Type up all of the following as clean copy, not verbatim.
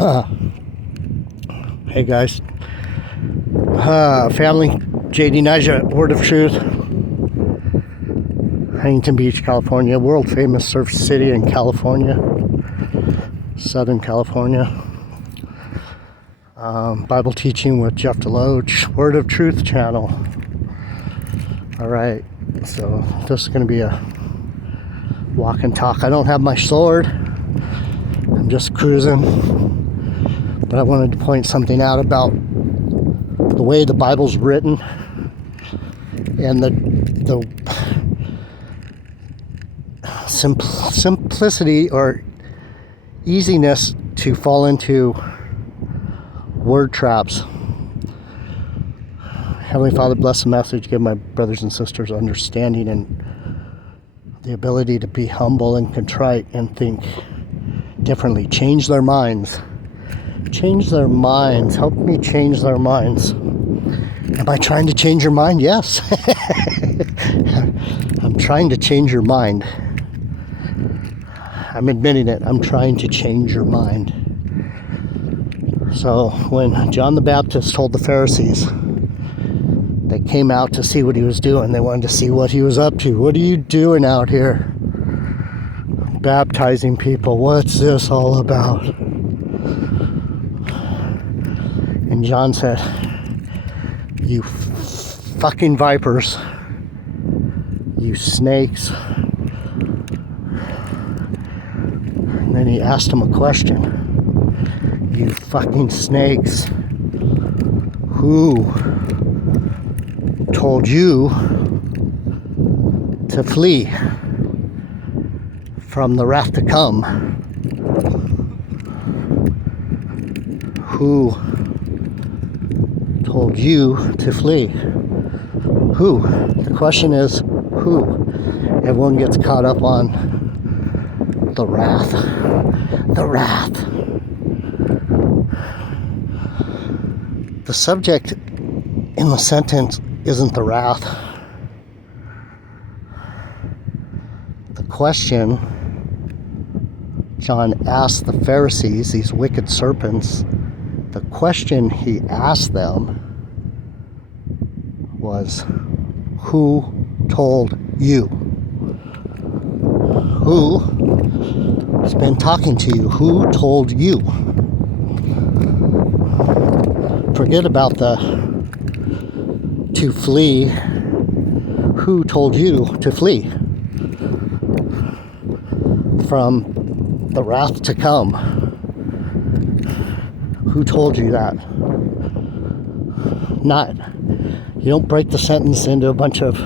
Hey guys, family, JD Naja, Word of Truth, Huntington Beach, California, world famous surf city in California, Southern California. Bible teaching with Jeff Deloach, Word of Truth channel. Alright, so this is going to be a walk and talk. I don't have my sword, I'm just cruising. But I wanted to point something out about the way the Bible's written and the simplicity or easiness to fall into word traps. Heavenly Father, bless the message, give my brothers and sisters understanding and the ability to be humble and contrite and think differently, change their minds. Change their minds. Help me change their minds. Am I trying to change your mind? Yes. I'm trying to change your mind. I'm admitting it. I'm trying to change your mind. So when John the Baptist told the Pharisees, they came out to see what he was doing. They wanted to see what he was up to. What are you doing out here? Baptizing people. What's this all about? And John said, you fucking vipers, you snakes. And then he asked him a question. You fucking snakes, who told you to flee from the wrath to come? Who told you to flee? Who? The question is, who? Everyone gets caught up on the wrath. The wrath. The subject in the sentence isn't the wrath. The question John asked the Pharisees, these wicked serpents, the question he asked them was, who told you? Who's been talking to you? Who told you? Forget about the to flee. Who told you to flee from the wrath to come? Who told you that? Not. You don't break the sentence into a bunch of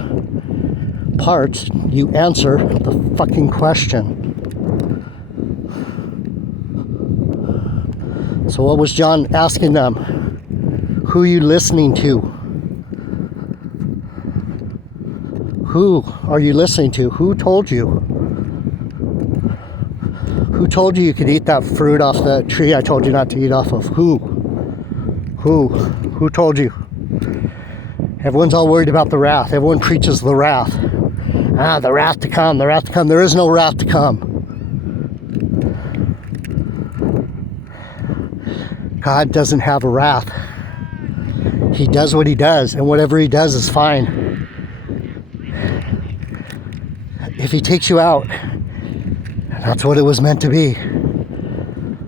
parts. You answer the fucking question. So what was John asking them? Who are you listening to? Who are you listening to? Who told you? Who told you could eat that fruit off the tree I told you not to eat off of? Who? Who told you? Everyone's all worried about the wrath. Everyone preaches the wrath. The wrath to come, the wrath to come. There is no wrath to come. God doesn't have a wrath. He does what he does, and whatever he does is fine. If he takes you out, that's what it was meant to be.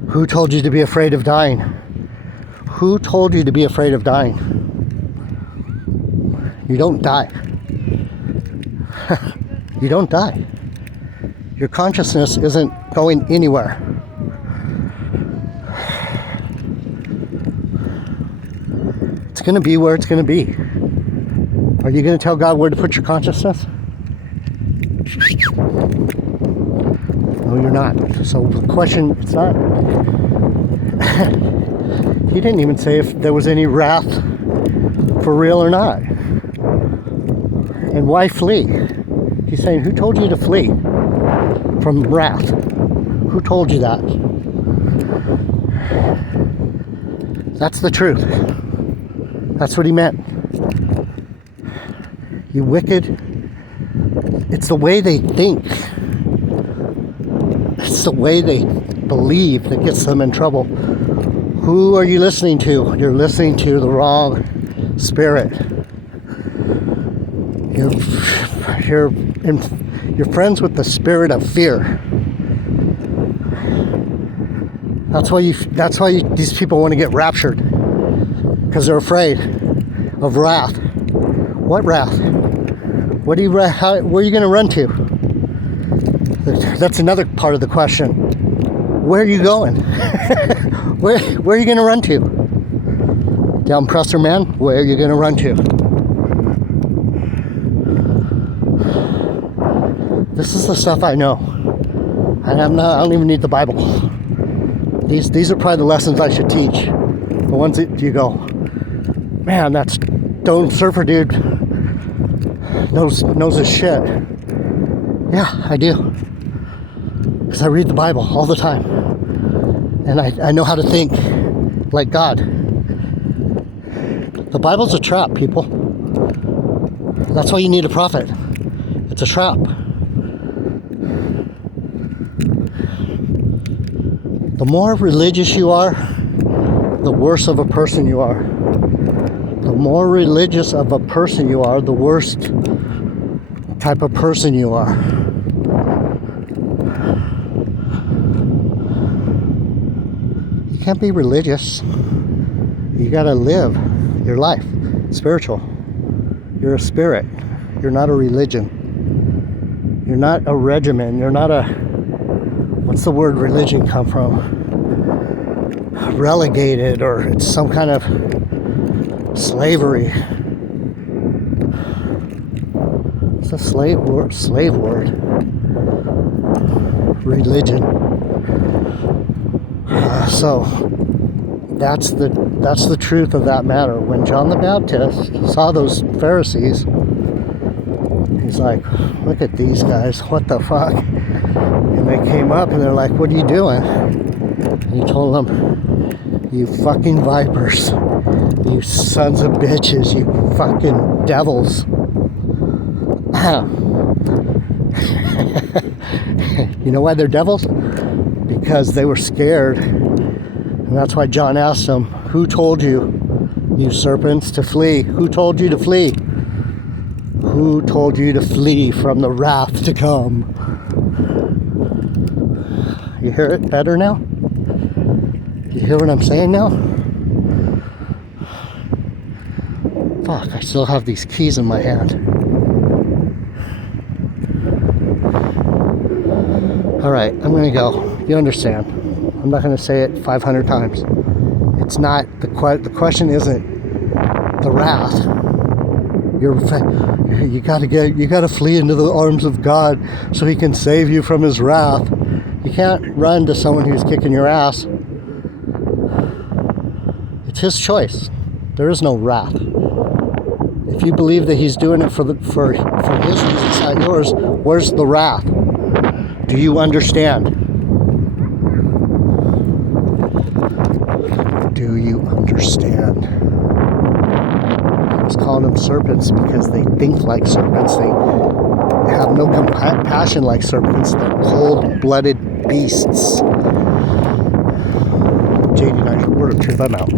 Who told you to be afraid of dying? Who told you to be afraid of dying? You don't die. You don't die. Your consciousness isn't going anywhere. It's going to be where it's going to be. Are you going to tell God where to put your consciousness? No, you're not. So the question, it's not. He didn't even say if there was any wrath for real or not. And why flee? He's saying, who told you to flee from wrath? Who told you that? That's the truth. That's what he meant. You wicked. It's the way they think. It's the way they believe that gets them in trouble. Who are you listening to? You're listening to the wrong spirit. You're friends with the spirit of fear. That's why these people want to get raptured, because they're afraid of wrath. What wrath? Where are you going to run to? That's another part of the question. Where are you going? Where are you going to run to? Down Presser Man? Where are you going to run to? This is the stuff I know. And I don't even need the Bible. These are probably the lessons I should teach. The ones that you go, man, that stone surfer dude knows his shit. Yeah, I do. Because I read the Bible all the time. And I know how to think like God. The Bible's a trap, people. That's why you need a prophet. It's a trap. The more religious you are, the worse of a person you are. The more religious of a person you are, the worst type of person you are. You can't be religious. You gotta live your life spiritual. You're a spirit. You're not a religion. You're not a regimen. You're not a, what's the word religion come from? Relegated, or it's some kind of slavery. It's a slave word. Religion. So that's the truth of that matter. When John the Baptist saw those Pharisees, he's like, look at these guys, what the fuck? And they came up and they're like, what are you doing? And he told them, you fucking vipers, you sons of bitches, you fucking devils. You know why they're devils? Because they were scared. And that's why John asked them, who told you, you serpents, to flee? Who told you to flee? Who told you to flee from the wrath to come? You hear it better now? You hear what I'm saying now? Fuck, I still have these keys in my hand. Alright, I'm gonna go. You understand. I'm not gonna say it 500 times. It's not, the question isn't the wrath. You gotta flee into the arms of God so He can save you from His wrath. You can't run to someone who's kicking your ass. It's His choice. There is no wrath. If you believe that He's doing it for His reasons, not yours, where's the wrath? Do you understand? Do you understand? I was calling them serpents because they think like serpents. They have no compassion like serpents. They're cold-blooded beasts. JD9, Word of Truth, I'm out.